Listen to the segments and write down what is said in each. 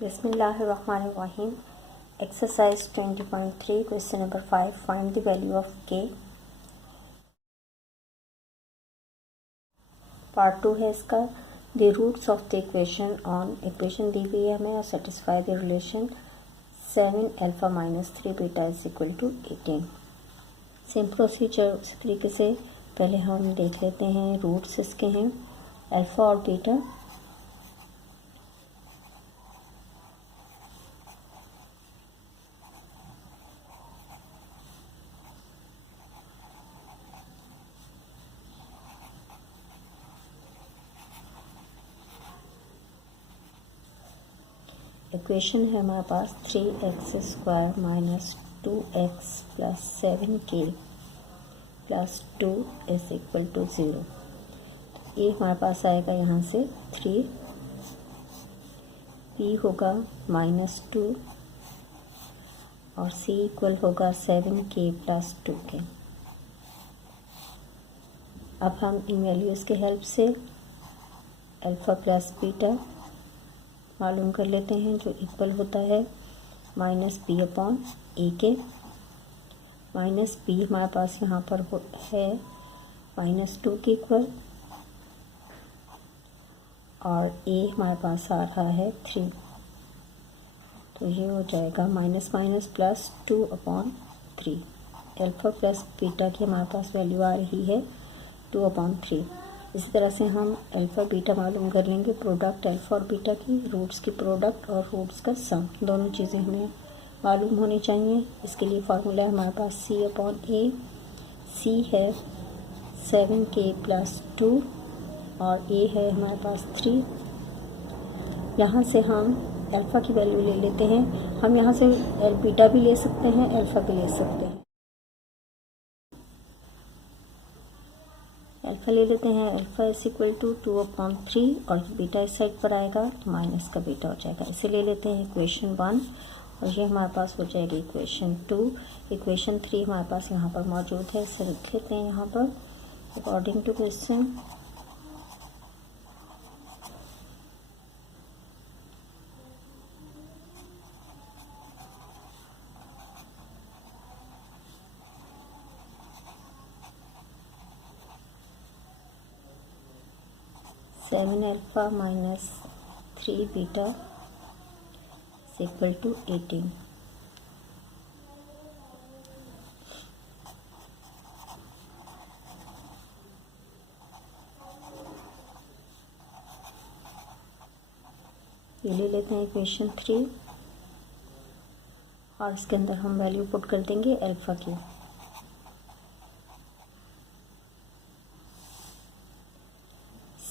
Bismillahirrahmanirrahim. Exercise 20.3, question number 5. Find the value of k. Part 2 है इसका. The roots of the equation on equation दी हुई है हमें और satisfy the relation 7 alpha minus 3 beta is equal to 18. Same procedure उसी तरीके से पहले हम देख लेते हैं. रूट्स इसके हैं अल्फ़ा और बीटा. इक्वेशन है हमारे पास 3x² minus 2x plus 7k plus 2 is equal to 0. ये हमारे पास आएगा यहाँ से 3, p होगा -2 और c इक्वल होगा 7k प्लस 2k. अब हम इन वैल्यूज़ के हेल्प से अल्फ़ा प्लस बीटा मालूम कर लेते हैं, जो इक्वल होता है -b/a के. -b हमारे पास यहाँ पर है -2 के इक्वल और a हमारे पास आ रहा है 3. तो ये हो जाएगा -+ 2/3. अल्फ़ा प्लस बीटा की हमारे पास वैल्यू आ रही है 2/3. इसी तरह से हम अल्फ़ा बीटा मालूम कर लेंगे. प्रोडक्ट अल्फ़ा और बीटा की, रूट्स की प्रोडक्ट और रूट्स का सम, दोनों चीज़ें हमें मालूम होनी चाहिए. इसके लिए फार्मूला है हमारे पास c/a. c है 7k प्लस 2 और a है हमारे पास 3. यहाँ से हम अल्फ़ा की वैल्यू ले लेते हैं. हम यहाँ से बीटा भी ले सकते हैं, अल्फ़ा भी ले सकते हैं. अल्फ़ा ले लेते हैं. अल्फ़ा इज इक्वल टू 2/3 और बीटा इस साइड पर आएगा तो माइनस का बीटा हो जाएगा. इसे ले लेते हैं इक्वेशन 1 और ये हमारे पास हो जाएगी इक्वेशन 2. इक्वेशन 3 हमारे पास यहाँ पर मौजूद है, इसे लिख लेते हैं यहाँ पर according to question. Seven alpha minus 3 beta is equal to 18. ये ले लेते हैं इक्वेशन 3 और इसके अंदर हम वैल्यू पुट कर देंगे अल्फ़ा की.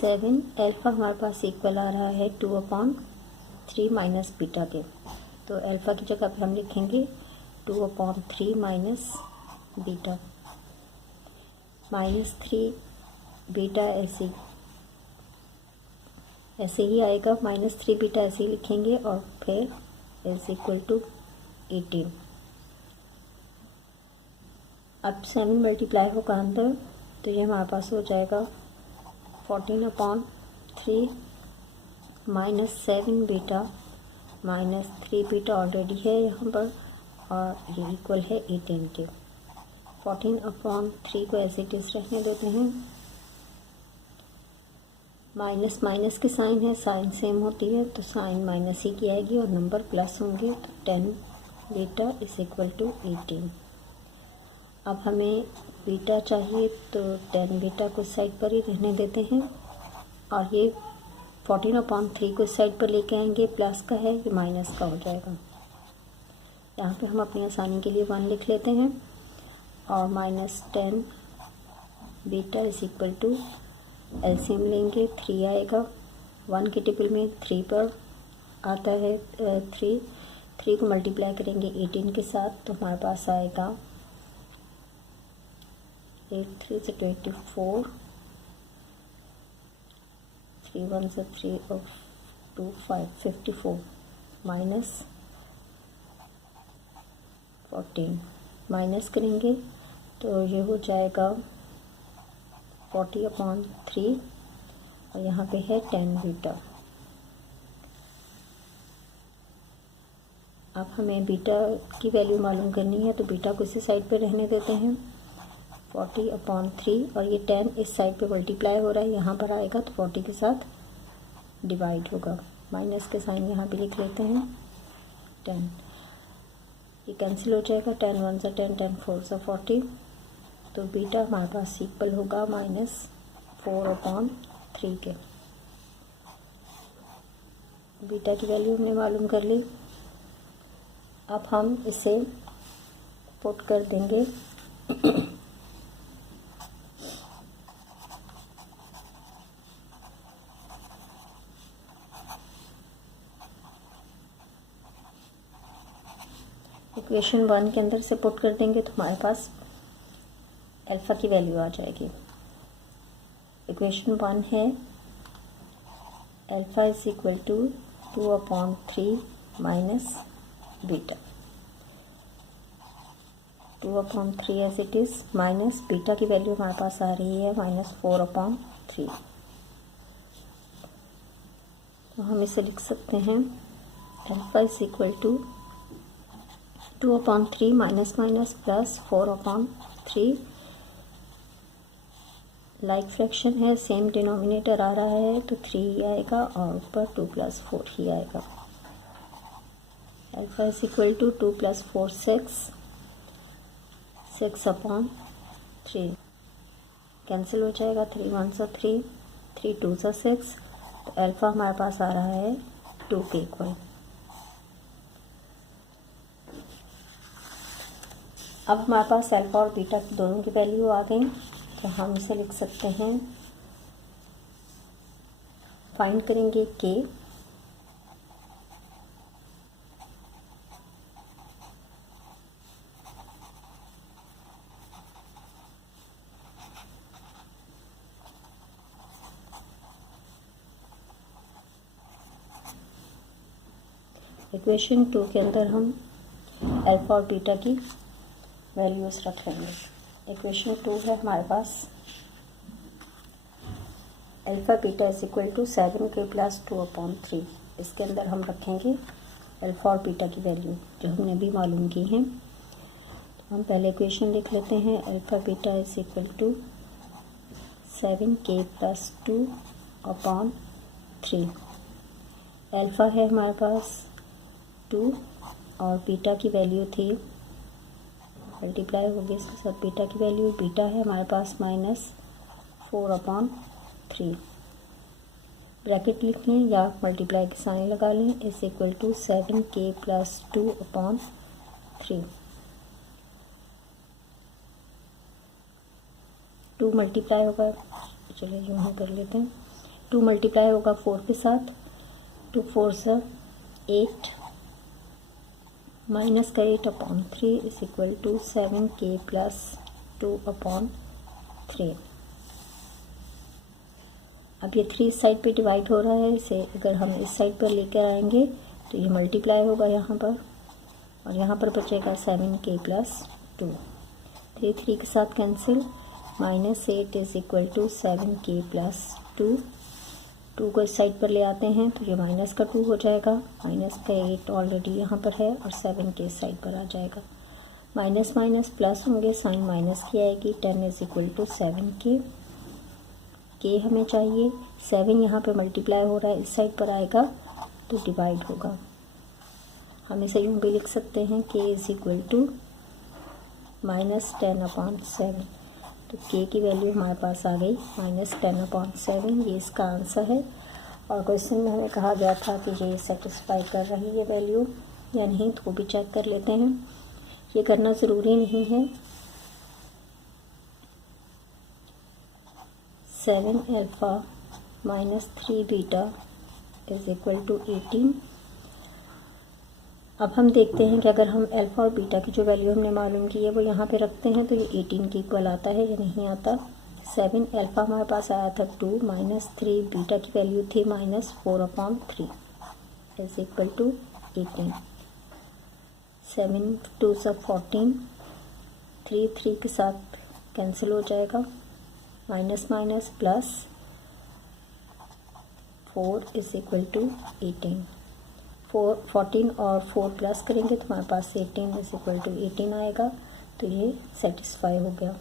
7 अल्फ़ा हमारे पास इक्वल आ रहा है 2/3 माइनस बीटा के. तो अल्फ़ा की जगह पे हम लिखेंगे 2/3 माइनस बीटा. -3 बीटा ऐसे ही आएगा. -3 बीटा ऐसे ही लिखेंगे और फिर इज इक्वल टू 18. अब 7 मल्टीप्लाई होगा अंदर तो ये हमारे पास हो जाएगा 14/3 minus 7 beta minus 3 beta already है यहाँ पर और ये इक्वल है 18 के. 14/3 को ऐसे इट इज रहने देते हैं. माइनस माइनस के साइन है, साइन सेम होती है तो साइन माइनस ही की आएगी और नंबर प्लस होंगे. तो 10 बीटा इज इक्वल टू 18. अब हमें बीटा चाहिए तो 10 बीटा को साइड पर ही रहने देते हैं और ये 14/3 को साइड पर लेके आएंगे. प्लस का है, ये माइनस का हो जाएगा. यहाँ पे हम अपनी आसानी के लिए 1 लिख लेते हैं और -10 beta is equal to LCM लेंगे 3 आएगा. 1 के टेबल में 3 पर आता है 3 को मल्टीप्लाई करेंगे 18 के साथ तो हमारे पास आएगा 8 3 से 24, 3 1 से 3 और 2 5 54 माइनस 14. माइनस करेंगे तो ये हो जाएगा 40/3 और यहाँ पे है 10 बीटा. अब हमें बीटा की वैल्यू मालूम करनी है, तो बीटा को इसी साइड पे रहने देते हैं 40/3 और ये 10 इस साइड पे मल्टीप्लाई हो रहा है, यहाँ पर आएगा तो 40 के साथ डिवाइड होगा। माइनस के साइन यहाँ पे लिख लेते हैं 10, ये कैंसिल हो जाएगा, 10 1 सा 10, 10 4 सा 40, तो बीटा हमारे पास इक्वल होगा -4/3 के। बीटा की वैल्यू हमने मालूम कर ली। अब हम इसे पुट कर देंगे इक्वेशन 1 के अंदर से पुट कर देंगे तो हमारे पास अल्फ़ा की वैल्यू आ जाएगी। इक्वेशन 1 है alpha is equal to 2/3 minus beta, 2/3 as it is, minus beta की वैल्यू हमारे पास आ रही है -4/3। तो हम इसे लिख सकते हैं alpha is equal to 2/3 minus minus plus 4/3, like fraction है, सेम डिनोमिनेटर आ रहा है तो 3 ही आएगा और ऊपर 2 + 4 ही आएगा। Alpha is equal to 2 + 4 6/3 cancel हो जाएगा, 3 1 सा 3, 3 2 सा 6, तो अल्फ़ा हमारे पास आ रहा है 2 के इक्वल। अब हमारे पास अल्फ़ा और बीटा दोनों की वैल्यू आ गई, तो हम इसे लिख सकते हैं, फाइंड करेंगे के, इक्वेशन 2 के अंदर हम अल्फ़ा और बीटा की वैल्यूज़ रख लेंगे। इक्वेशन 2 है हमारे पास alpha beta is equal to 7k + 2/3, इसके अंदर हम रखेंगे अल्फ़ा और बीटा की वैल्यू जो हमने भी मालूम की हैं। तो हम पहले इक्वेशन लिख लेते हैं, alpha beta is equal to 7k + 2/3। Alpha है हमारे पास 2 और बीटा की वैल्यू थी, मल्टीप्लाई हो गई इसके साथ बीटा की वैल्यू, बीटा है हमारे पास -4/3, ब्रैकेट लिख लें या मल्टीप्लाई के साइन लगा लें, is equal to 7k + 2/3। 2 multiply होगा, चलिए यूँ ही कर लेते हैं, 2 मल्टीप्लाई होगा 4 के साथ, 2 4 सा 8 माइनस का 8/3 इज इक्वल टू 7k + 2/3। अब ये 3 इस साइड पे डिवाइड हो रहा है, इसे अगर हम इस साइड पर लेकर आएंगे तो ये मल्टीप्लाई होगा यहाँ पर और यहाँ पर बचेगा 7k + 2, 3 3 के साथ cancel, -8 is equal to 7k + 2, 2 को इस साइड पर ले आते हैं तो ये माइनस का 2 हो जाएगा, माइनस का 8 ऑलरेडी यहाँ पर है और 7 के साइड पर आ जाएगा, माइनस माइनस प्लस होंगे, साइन माइनस की आएगी, 10 इज इक्वल टू 7k, के हमें चाहिए, 7 यहाँ पे मल्टीप्लाई हो रहा है, इस साइड पर आएगा तो डिवाइड होगा। हम इसे यूँ भी लिख सकते हैं, के इज इक्वल टू -10/7, तो के की वैल्यू हमारे पास आ गई -10/7, ये इसका आंसर है। और क्वेश्चन में हमें कहा गया था कि ये सेटिस्फाई कर रही है वैल्यू या नहीं, तो वो भी चेक कर लेते हैं, ये करना ज़रूरी नहीं है। 7 alpha -3 beta is equal to 18। अब हम देखते हैं कि अगर हम अल्फ़ा और बीटा की जो वैल्यू हमने मालूम की है वो यहाँ पे रखते हैं तो ये 18 के इक्वल आता है या नहीं आता। 7 अल्फ़ा हमारे पास आया था 2, -3 बीटा की वैल्यू थी -4/3 इज इक्वल टू 18। 7 2 सा 14, 3 3 के साथ कैंसिल हो जाएगा, minus minus plus 4 is equal to 18। 14 और 4 प्लस करेंगे तो हमारे पास 18 इज इक्वल टू 18 आएगा। तो ये सेटिस्फाई हो गया।